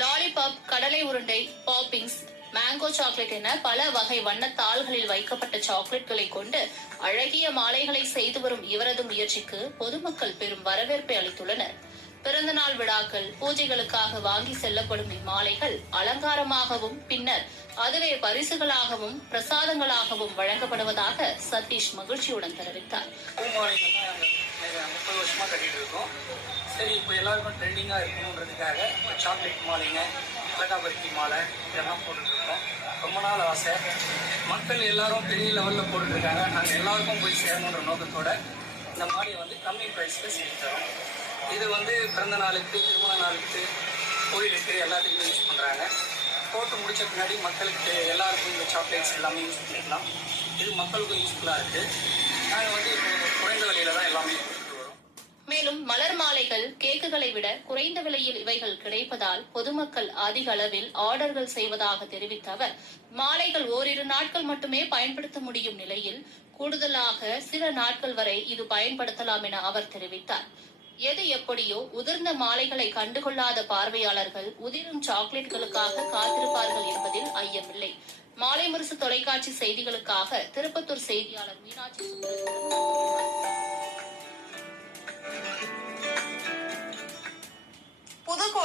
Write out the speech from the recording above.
Lollipop, கடலை உருண்டை, poppings, mango chocolate என பல வகை வண்ணத்தாள்களில் வைக்கப்பட்ட சாக்லேட்களை கொண்டு அழகிய மாலைகளை செய்து வரும் இவரது முயற்சிக்கு பொதுமக்கள் பெரும் வரவேற்பை அளித்துள்ளனர். பிறந்தநாள் விழாக்கள், பூஜைகளுக்காக வாங்கி செல்லப்படும் இம்மாலைகள் அலங்காரமாகவும் பின்னர் அதுவே பரிசுகளாகவும் பிரசாதங்களாகவும் வழங்கப்படுவதாக சதீஷ் மகிழ்ச்சியுடன் தெரிவித்தார். சரி, இப்போ எல்லாருக்கும் ட்ரெண்டிங்காக இருக்கணுன்றதுக்காக சாக்லேட் மாலைங்க, அலகாபரிக்கி மாலை இதெல்லாம் போட்டுட்ருக்கோம். ரொம்ப நாள் ஆசை. மக்கள் எல்லாரும் பெரிய லெவலில் போட்டுருக்காங்க. நாங்கள் எல்லாருக்கும் போய் சேரணுன்ற நோக்கத்தோட இந்த மாலையை கம்மி ப்ரைஸில் செஞ்சு தரோம். இது பிறந்த நாளுக்கு, திருமண நாளுக்கு, கோயிலுக்கு எல்லாத்துக்குமே யூஸ் பண்ணுறாங்க. போட்டு முடிச்ச பின்னாடி மக்களுக்கு எல்லாருக்கும் இந்த சாக்லேட்ஸ் எல்லாமே யூஸ் பண்ணிக்கலாம். இது மக்களுக்கும் யூஸ்ஃபுல்லாக இருக்குது. நாங்கள் இப்போ குறைந்த விலையில தான் எல்லாமே மேலும் மலர் மாலைகள், கேக்குகளை விட குறைந்த விலையில் இவைகள் கிடைப்பதால் பொதுமக்கள் அதிக அளவில் ஆர்டர்கள் செய்வதாக தெரிவித்த அவர், மாலைகள் ஓரிரு நாட்கள் மட்டுமே பயன்படுத்த முடியும் நிலையில் கூடுதலாக சில நாட்கள் வரை இது பயன்படுத்தலாம் என அவர் தெரிவித்தார். எது எப்படியோ உதிர்ந்த மாலைகளை கண்டுகொள்ளாத பார்வையாளர்கள் உதிரும் சாக்லேட்களுக்காக காத்திருப்பார்கள் என்பதில் ஐயமில்லை. மாலை முரசு தொலைக்காட்சி செய்திகளுக்காக திருப்பத்தூர் செய்தியாளர் மீனாட்சி சுந்தரம்.